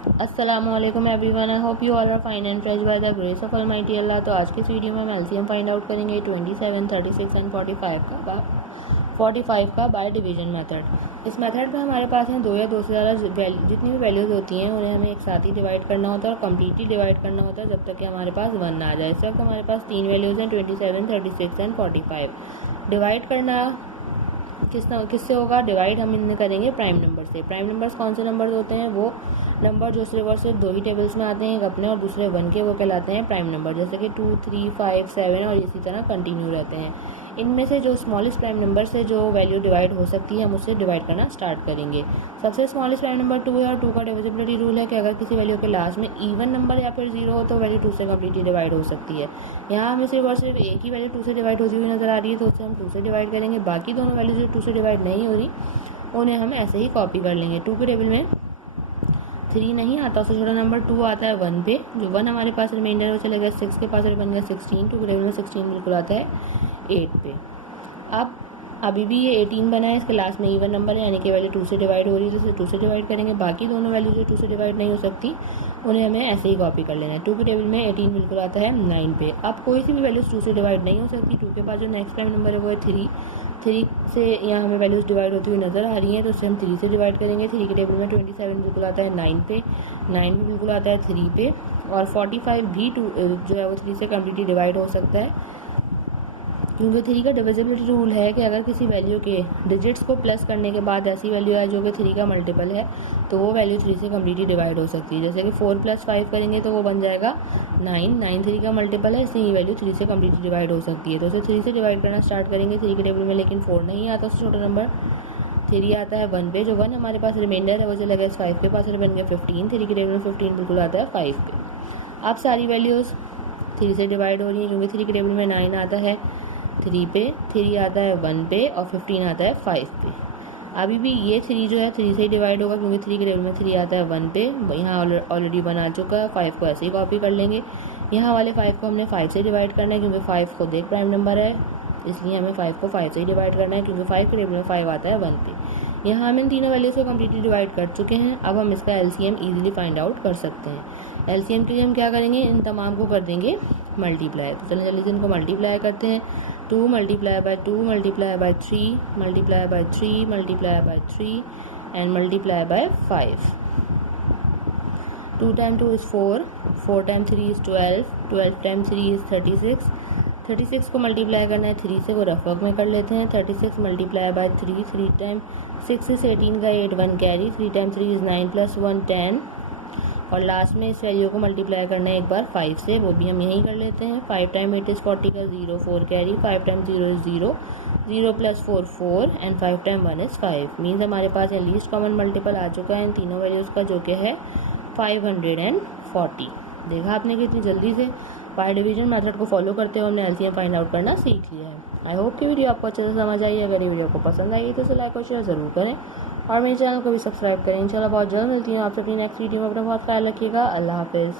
अस्सलामुअलैकुम everyone, I hope you all are fine and fresh by the grace of almighty Allah. तो आज की इस वीडियो में हम एलसीएम फाइंड आउट करेंगे 27, 36 एंड 45 का बाय डिवीजन मेथड। इस मेथड में हमारे पास हैं दो या दो से ज़्यादा जितनी भी वैल्यूज़ होती हैं उन्हें हमें एक साथ ही डिवाइड करना होता है और कम्प्लीटली डिवाइड करना होता है जब तक कि हमारे पास 1 ना आ जाए। इस वक्त हमारे पास तीन वैल्यूज़ हैं 27, 36 एंड 45। डिवाइड करना किससे होगा? डिवाइड हम इनमें करेंगे प्राइम नंबर से। प्राइम नंबर्स कौन से नंबर होते हैं? वो नंबर जो सिर्फ और सिर्फ दो ही टेबल्स में आते हैं, एक अपने और दूसरे 1 के, वो कहलाते हैं प्राइम नंबर, जैसे कि 2, 3, 5, 7 और इसी तरह कंटिन्यू रहते हैं। इनमें से जो स्मॉलेस्ट प्राइम नंबर से जो वैल्यू डिवाइड हो सकती है हम उससे डिवाइड करना स्टार्ट करेंगे। सबसे स्मॉलेस्ट प्राइम नंबर 2 है और 2 का डिविजिबिलिटी रूल है कि अगर किसी वैल्यू के लास्ट में इवन नंबर या फिर 0 हो तो वैल्यू 2 से कम्प्लीटली डिवाइड हो सकती है। यहाँ हमें सिर्फ और सिर्फ एक ही वैल्यू 2 से डिवाइड होती हुई नजर आ रही है तो उससे हम 2 से डिवाइड करेंगे। बाकी दोनों वैल्यू जो 2 से डिवाइड नहीं हो रही उन्हें हम ऐसे ही कॉपी कर लेंगे। 2 के टेबल में 3 नहीं आता, उससे छोटा नंबर 2 आता है 1 पे। जो 1 हमारे पास रिमाइंडर वो चलेगा 6 के पास और बन गया 16। 2 के टेबल में 16 बिल्कुल आता है 8 पे। अब अभी भी ये 18 बना है, इसके लास्ट में इवन नंबर है यानी कि वैल्यू 2 से डिवाइड हो रही है तो इसे 2 से डिवाइड करेंगे। बाकी दोनों वैल्यू जो 2 से डिवाइड नहीं हो सकती उन्हें हमें ऐसे ही कॉपी कर लेना है। 2 के टेबल में 18 बिल्कुल आता है 9 पे। अब कोई सी भी वैल्यूज 2 से डिवाइड नहीं हो सकती। 2 के पास जो नेक्स्ट प्राइम नंबर है वो है 3। 3 से यहाँ हमें वैल्यूज डिवाइड होती हुई नजर आ रही हैं तो उससे हम 3 से डिवाइड करेंगे। 3 के टेबल में 27 बिल्कुल आता है 9 पे। 9 भी बिल्कुल आता है 3 पे और 45 भी जो है वो 3 से कम्प्लीटली डिवाइड हो सकता है क्योंकि 3 का डिविजिबिलिटी रूल है कि अगर किसी वैल्यू के डिजिट्स को प्लस करने के बाद ऐसी वैल्यू है जो कि 3 का मल्टीपल है तो वो वैल्यू 3 से कम्प्लीटली डिवाइड हो सकती है। जैसे कि 4 + 5 करेंगे तो वो बन जाएगा 9। 9 3 का मल्टीपल है, इसलिए ये वैल्यू 3 से कम्प्लीटली डिवाइड हो सकती है। तो उसे 3 से डिवाइड करना स्टार्ट करेंगे। 3 के टेबल में लेकिन 4 नहीं आता, उससे छोटा नंबर 3 आता है 1 पे। जो 1 हमारे पास रिमाइंडर है वो चला गया 5 के पास और बन गया 15। 3 के टेबल में 15 बिल्कुल आता है 5 पे। अब सारी वैल्यूज़ 3 से डिवाइड हो रही हैं क्योंकि 3 के टेबल में 9 आता है 3 पे, 3 आता है 1 पे और 15 आता है 5 पे। अभी भी ये 3 जो है 3 से ही डिवाइड होगा क्योंकि 3 के टेबल में 3 आता है 1 पे। यहाँ ऑलरेडी 1 आ चुका है। 5 को ऐसे ही कॉपी कर लेंगे। यहाँ वाले 5 को हमने 5 से डिवाइड करना है क्योंकि 5 खुद एक प्राइम नंबर है, इसलिए हमें 5 को 5 से ही डिवाइड करना है क्योंकि 5 के टेबल में 5 आता है 1 पे। यहाँ हम इन तीनों वैल्यूज़ को कम्प्लीटली डिवाइड कर चुके हैं। अब हम इसका एलसीएम ईजिली फाइंड आउट कर सकते हैं। एलसीएम के लिए हम क्या करेंगे? इन तमाम को कर देंगे मल्टीप्लाई। तो चलिए जल्दी से इनको मल्टीप्लाई करते हैं। 2 × 2 × 3 × 3 × 3 and multiply by 5. 2 × 2 is 4, 4 × 3 is 12, 12 × 3 is 36। 36 को मल्टीप्लाई करना है 3 से, वो रफ वर्क में कर लेते हैं। 36 मल्टीप्लाई बाय 3, 3 × 6 is 18 का 8, 1 कैरी, 3 × 3 is 9 + 1 10 और लास्ट में इस वैल्यू को मल्टीप्लाई करना है एक बार 5 से, वो भी हम यहीं कर लेते हैं। 5 × 8 is 40 का 0, 4 carry, 5 × 0 is 0, 0 + 4 4 and 5 × 1 is 5। Means हमारे पास ये लीस्ट कॉमन मल्टीपल आ चुका है इन तीनों वैल्यूज़ का जो कि है 540। देखा आपने कितनी जल्दी से बाय डिवीजन मेथड को फॉलो करते हुए हमने एलसीएम फाइंड आउट करना सीख लिया है। आई होप कि वीडियो आपको अच्छे से समझ आई। अगर ये वीडियो आपको पसंद आई तो इसे लाइक और शेयर ज़रूर करें और मेरे चैनल को भी सब्सक्राइब करें। इंशाल्लाह बहुत जल्द मिलती हूँ आपसे अपनी नेक्स्ट वीडियो में। अपना बहुत ख्याल रखिएगा। अल्लाह हाफिज़।